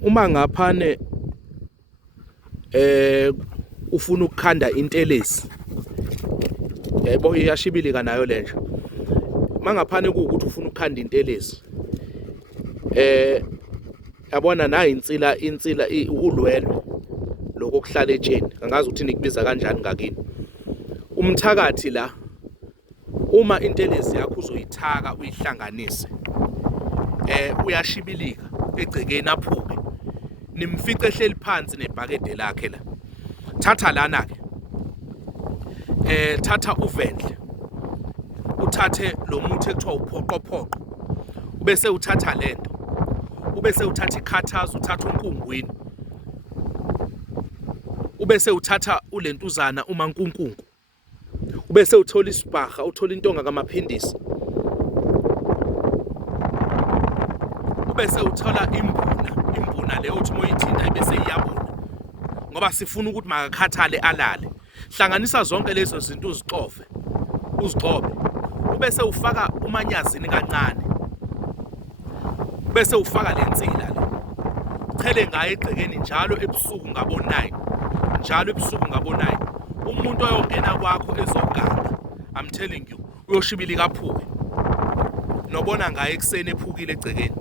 Uma ngaphane ufuna ukukhanda intelezi, yebo iyashibilika nayo le nje. Mangaphane kuwukuthi ufuna ukukhanda intelezi, yabona nayi insila ulwelo lokuhlala etsheni, angazi ukuthi nikubiza kanjani ngakini. Umthakathi la, uma intelezi yakho uzoyithaka uyihlanganise, uyashibilika egcekeni aphuke, nimfice ehleli phansi nebhakede lakhe la. Thatha lana ke, thatha uvendle, uthathe lo muthi ekuthiwa uphoqophoqo, ubese uthatha lento, ubese uthatha ikhathazi, uthatha unkungwini, ubese uthatha ulentuzana umankunkungu, ubese uthola isibhaga, uthola intonga kamaphindisi, ubese uthola imbuna leyo uthi moyithinta bese iyabuna, ngoba sifuna ukuthi makakhathale alale. Hlanganisa zonke lezo zinto uzigcobe, ubese ufaka umanyazini kancane, bese ufaka lensila le, chele ngayo egcekeni njalo ebusuku ngabo9, umuntu oyongena kwakho ezoganga, I'm telling you, uyoshibilika aphuke, nobona ngayo ekuseni ephukile egcekeni.